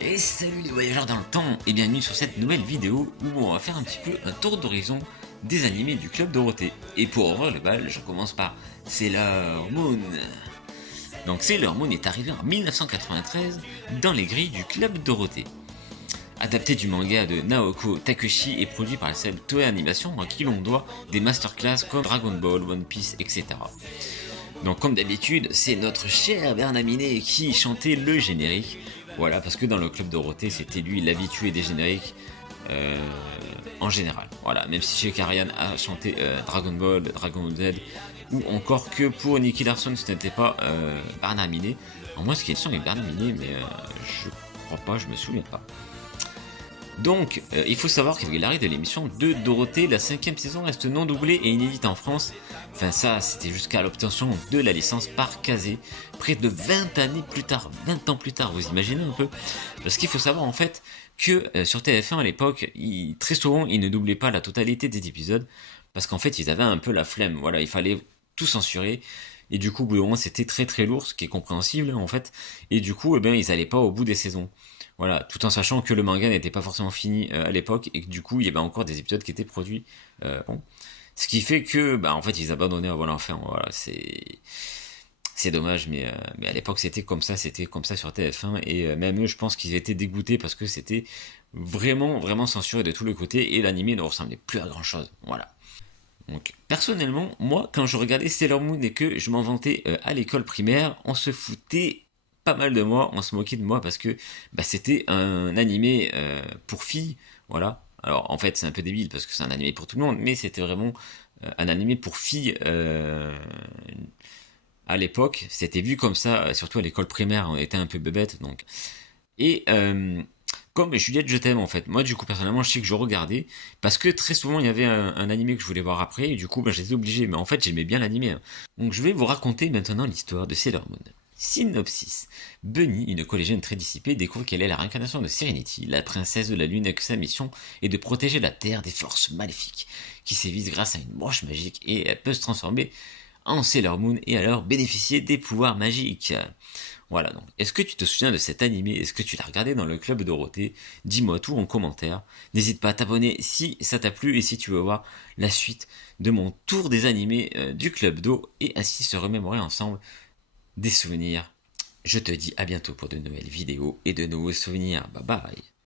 Et salut les voyageurs dans le temps et bienvenue sur cette nouvelle vidéo où on va faire un petit peu un tour d'horizon des animés du Club Dorothée. Et pour ouvrir le bal, je commence par Sailor Moon. Donc Sailor Moon est arrivé en 1993 dans les grilles du Club Dorothée. Adapté du manga de Naoko Takeuchi et produit par la célèbre Toei Animation à qui l'on doit des masterclass comme Dragon Ball, One Piece, etc. Donc comme d'habitude, c'est notre cher Bernaminé qui chantait le générique. Voilà, parce que dans le Club Dorothée, c'était lui l'habitué des génériques euh, en général. Voilà, même si chez Karian a chanté Dragon Ball, Dragon Z, ou encore que pour Nicky Larson, ce n'était pas Bernaminé. En moi, ce qui est le son est Bernaminé, mais je crois pas, je me souviens pas. Donc, il faut savoir qu'avec l'arrêt de l'émission de Dorothée, la 5ème saison reste non doublée et inédite en France. Enfin ça, c'était jusqu'à l'obtention de la licence par Kazé, près de 20 années plus tard, 20 ans plus tard, vous imaginez un peu. Parce qu'il faut savoir en fait que sur TF1 à l'époque, très souvent, ils ne doublaient pas la totalité des épisodes, parce qu'en fait, ils avaient un peu la flemme, voilà, il fallait tout censurer. Et du coup, au bout d'un moment, c'était très très lourd, ce qui est compréhensible en fait. Et du coup, eh ben, ils allaient pas au bout des saisons. Voilà, tout en sachant que le manga n'était pas forcément fini à l'époque et que du coup il y avait encore des épisodes qui étaient produits. Bon. Ce qui fait que, bah, en fait, ils abandonnaient avant la fin. Voilà, c'est dommage, mais à l'époque c'était comme ça sur TF1 et même eux, je pense qu'ils étaient dégoûtés parce que c'était vraiment vraiment censuré de tous les côtés et l'anime ne ressemblait plus à grand chose. Voilà. Donc, personnellement, moi, quand je regardais Sailor Moon et que je m'en vantais à l'école primaire, on se foutait pas mal de moi, on se moquait de moi parce que bah, c'était un animé pour filles, voilà. Alors, en fait, c'est un peu débile parce que c'est un animé pour tout le monde, mais c'était vraiment un animé pour filles à l'époque. C'était vu comme ça, surtout à l'école primaire, on était un peu bébête, donc. Et comme Juliette, je t'aime en fait. Moi, du coup, personnellement, je sais que je regardais parce que très souvent il y avait un animé que je voulais voir après et du coup, bah, j'étais obligé. Mais en fait, j'aimais bien l'animé, hein. Donc, je vais vous raconter maintenant l'histoire de Sailor Moon. Synopsis. Bunny, une collégienne très dissipée, découvre qu'elle est la réincarnation de Serenity, la princesse de la Lune, et que sa mission est de protéger la Terre des forces maléfiques qui sévissent grâce à une broche magique et elle peut se transformer en Sailor Moon et alors bénéficier des pouvoirs magiques. Voilà, donc, est-ce que tu te souviens de cet animé? Est-ce que tu l'as regardé dans le Club Dorothée? Dis-moi tout en commentaire. N'hésite pas à t'abonner si ça t'a plu et si tu veux voir la suite de mon tour des animés du Club Do et ainsi se remémorer ensemble des souvenirs. Je te dis à bientôt pour de nouvelles vidéos et de nouveaux souvenirs. Bye bye.